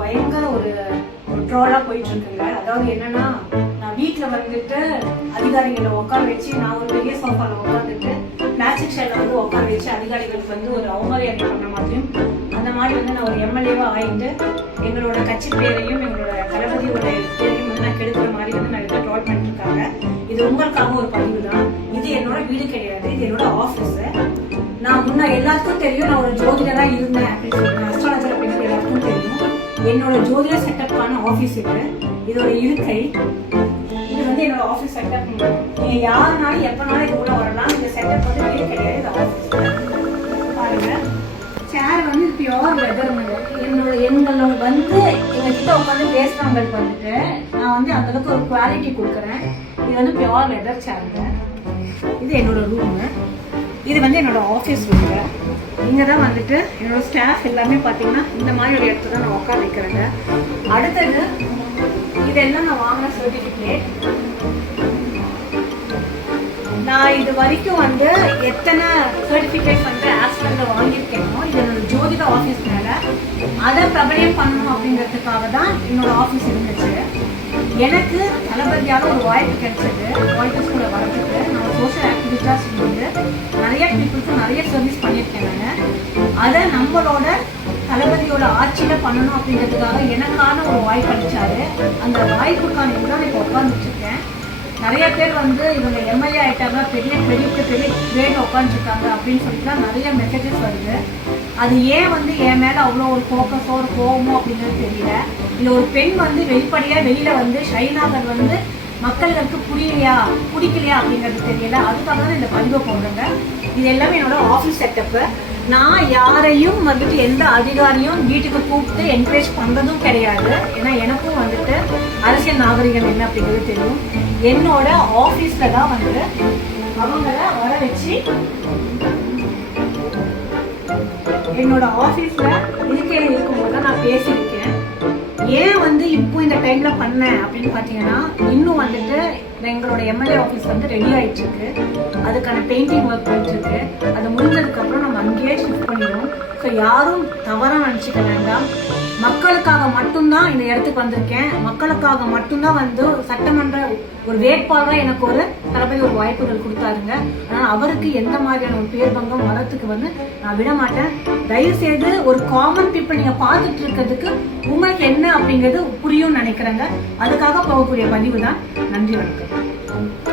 பயங்கர ஒரு ட்ராலா போயிட்டு இருக்குங்க. அதாவது என்னன்னா, நான் வீட்டுல வந்துட்டு அதிகாரிகளை உட்கார வச்சு, நான் ஒரு பெரிய சோஃபால உட்காந்துட்டு பிளாஸ்டிக் ஷேர்ல வந்து உட்கார வச்சு அதிகாரிகளுக்கு வந்து ஒரு அவமரியாதை பண்ண மாதிரியும், அந்த மாதிரி வந்து நான் ஒரு எம்எல்ஏவா ஆயிட்டு எங்களோட கட்சி பேரையும் எங்களோட தளபதியோட பேரையும் வந்து நான் கெடுக்கிற மாதிரி வந்து நான் எடுத்து ட்ரால் பண்ணிட்டு இருக்காங்க. இது உங்களுக்காக ஒரு பதிவு தான். இது என்னோட வீடு கிடையாது, இது என்னோட ஆஃபீஸ். நான் முன்ன எல்லாத்துக்கும் தெரியும் நான் ஒரு ஜோதிடரா இருந்தேன் அப்படின்னு சொல்லிட்டு, அஸ்ட்ராலஜர் அப்படின்னு எல்லாத்துக்கும் தெரியும். என்னோட ஜோதிட செட்டப்பான ஆஃபீஸ் இதோட இருக்கை. இது வந்து என்னோட ஆஃபீஸ் செட்டப். நீங்க யாருனாலும் எப்பனாலும் இது கூட வரலாம். இந்த செட்டப் வந்து வீடு கிடையாது, இது ஆஃபீஸ். பாருங்க, சேர் வந்து பியோர் லெதர். எங்களோட வந்து எங்ககிட்ட உட்காந்து பேசுறவங்களுக்கு வந்துட்டு நான் வந்து அந்த அளவுக்கு ஒரு குவாலிட்டி கொடுக்குறேன். இது வந்து பியோர் லெதர் சேருங்க. இது என்னோட ரூமு. இது வந்து என்னோட ஆஃபீஸ் ரூமுங்க. இங்கே தான் வந்துட்டு என்னோட ஸ்டாஃப் எல்லாமே பார்த்தீங்கன்னா இந்த மாதிரி ஒரு இடத்துல தான் நான் உட்கார வைக்கிறேங்க. அடுத்தது இதெல்லாம் நான் வாங்கின சர்டிஃபிகேட். நான் இது வரைக்கும் வந்து எத்தனை சர்டிஃபிகேட் வந்து ஆஸ்பெக்ட்ல வாங்கியிருக்கேனோ இது என்னோட ஜோதிட ஆஃபீஸ் மேல அதை பிரபலியம் பண்ணணும் அப்படிங்கிறதுக்காக தான் என்னோட ஆஃபீஸ் இருந்துச்சு. எனக்கு தளபதியால் ஒரு வாய்ப்பு கிடைச்சது வாய்ப்பு ஸ்கூலில் வரதுக்கு. நான் சோஷியல் ஆக்டிவிட்டாஸ் வந்து நிறைய பீப்புளுக்கு நிறைய சர்வீஸ் பண்ணியிருக்கேன். நான் அதை நம்மளோட தளபதியோட ஆட்சியில் பண்ணணும் அப்படிங்கிறதுக்காக எனக்கான ஒரு வாய்ப்பு அளிச்சாரு. அந்த வாய்ப்புக்கான இதுதான் இப்போ உட்காந்துருக்கேன். நிறைய பேர் வந்து இவங்க எம்எல்ஏ ஆயிட்டாங்க, பெரிய பெரிய பெரிய கிரேட் உட்காந்துருக்காங்க அப்படின்னு சொல்லிட்டுலாம் நிறைய மெசேஜஸ் வருது. அது ஏன் வந்து என் மேலே அவ்வளோ ஒரு ஃபோக்கஸோ ஒரு கோவமோ அப்படிங்கிறது தெரியல. இல்லை ஒரு பெண் வந்து வெளிப்படையாக வெளியில் வந்து ஷைனாகர் வந்து மக்களுக்கு பிடிக்கலையா அப்படிங்கிறது தெரியல. அதுக்காக தான் இந்த பதிவை போடுறேங்க. இது எல்லாமே என்னோட ஆஃபீஸ் செட்டப்பு. நான் யாரையும் வந்துட்டு எந்த அதிகாரியும் வீட்டுக்கு கூப்பிட்டு என்கரேஜ் பண்ணுறதும் கிடையாது. ஏன்னா எனக்கும் வந்துட்டு அரசியல் நாகரிகம் என்ன அப்படிங்கிறது தெரியும். என்னோட ஆஃபீஸில் தான் வந்து அவங்கள வர வச்சு என்னோட ஆஃபீஸில் இருக்கையில் இருக்கும்போது தான் நான் பேசியிருக்கேன். ஏன் வந்து இப்போ இந்த டைம்ல பண்ணேன் அப்படின்னு பார்த்தீங்கன்னா, இன்னும் வந்துட்டு எங்களோட எம்எல்ஏ ஆஃபீஸ் வந்து ரெடி ஆயிட்டு இருக்கு. அதுக்கான பெயிண்டிங் ஒர்க் போயிட்டு இருக்கு. அது முடிஞ்சதுக்கு அப்புறம் நம்ம அங்கேயே ஷிஃப்ட் பண்ணிடுவோம். ஸோ யாரும் தவறாக நினச்சிக்க வேண்டாம். மக்களுக்காக மட்டும்தான் இந்த இடத்துக்கு வந்திருக்கேன். மக்களுக்காக மட்டும்தான் வந்து சட்டமன்ற ஒரு வேட்பாளராக எனக்கு ஒரு தளபதி ஒரு வாய்ப்புகள் கொடுத்தாருங்க. அதனால் அவருக்கு எந்த மாதிரியான ஒரு பேர்பங்கம் வரத்துக்கு வந்து நான் விட மாட்டேன். தயவு செய்து ஒரு காமன் பீப்புள் நீங்கள் பார்த்துட்டு இருக்கிறதுக்கு உங்களுக்கு என்ன அப்படிங்கிறது புரியும்னு நினைக்கிறேங்க. அதுக்காக போகக்கூடிய பதிவு தான். நன்றி, வணக்கம்.